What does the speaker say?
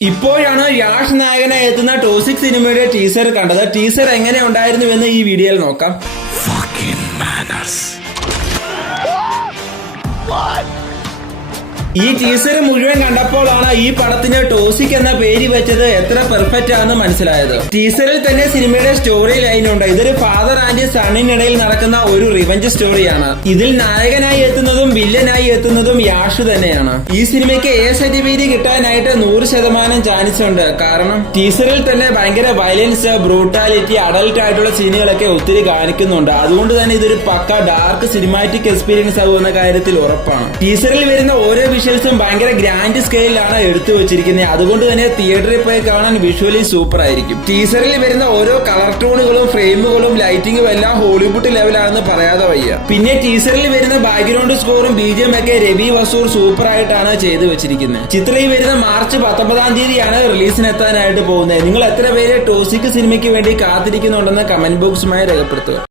ഇപ്പോഴാണ് യാഷ് നായകനായി എത്തുന്ന ടോക്സിക് സിനിമയുടെ ടീസർ കണ്ടത്. ടീസർ എങ്ങനെ ഉണ്ടായിരുന്നുവെന്ന് ഈ വീഡിയോയിൽ നോക്കാം. ഈ ടീസർ മുഴുവൻ കണ്ടപ്പോഴാണ് ഈ പടത്തിന് ടോക്സിക് എന്ന പേര് വെച്ചത് എത്ര പെർഫെക്റ്റ് ആണെന്ന് മനസ്സിലായത്. ടീസറിൽ തന്നെ സിനിമയുടെ സ്റ്റോറി ലൈനുണ്ട്. ഇതൊരു ഫാദർ ആൻഡ് സണ്ണിനിടയിൽ നടക്കുന്ന ഒരു റിവഞ്ച് സ്റ്റോറിയാണ്. ഇതിൽ നായകനായി എത്തുന്നതും വില്ലനായി എത്തുന്നതും യാഷ് തന്നെയാണ്. ഈ സിനിമയ്ക്ക് എ സർട്ടിഫിക്കറ്റ് കിട്ടാനായിട്ട് 100% ചാൻസ് ഉണ്ട്. കാരണം ടീസറിൽ തന്നെ ഭയങ്കര വയലൻസ്, ബ്രൂട്ടാലിറ്റി, അഡൽട്ട് ആയിട്ടുള്ള സീനുകളൊക്കെ ഒത്തിരി കാണിക്കുന്നുണ്ട്. അതുകൊണ്ട് തന്നെ ഇതൊരു പക്ക ഡാർക്ക് സിനിമാറ്റിക് എക്സ്പീരിയൻസ് ആകുമെന്ന കാര്യത്തിൽ ഉറപ്പാണ്. ടീസറിൽ വരുന്ന ഓരോ വിഷ്വൽസും ഭയങ്കര ഗ്രാൻഡ് സ്കെയിലാണ് എടുത്തു വെച്ചിരിക്കുന്നത്. അതുകൊണ്ട് തന്നെ തിയേറ്ററിൽ പോയി കാണാൻ വിഷ്വലി സൂപ്പർ ആയിരിക്കും. ടീസറിൽ വരുന്ന ഓരോ കളർ ടൂണുകളും ഫ്രെയിമുകളും ലൈറ്റിംഗും എല്ലാം ഹോളിവുഡ് ലെവലാണെന്ന് പറയാതെ വയ്യ. പിന്നെ ടീസറിൽ വരുന്ന ബാക്ക്ഗ്രൗണ്ട് സ്കോറും ബിജിഎം ഒക്കെ രവി വസൂർ സൂപ്പർ ആയിട്ടാണ് ചെയ്തു വെച്ചിരിക്കുന്നത്. ചിത്രയിൽ വരുന്ന മാർച്ച് 19 റിലീസിനെത്താനായിട്ട് പോകുന്നത്. നിങ്ങൾ എത്ര പേര് ടോക്സിക് സിനിമയ്ക്ക് വേണ്ടി കാത്തിരിക്കുന്നുണ്ടെന്ന് കമന്റ് ബോക്സുമായി രേഖപ്പെടുത്തുക.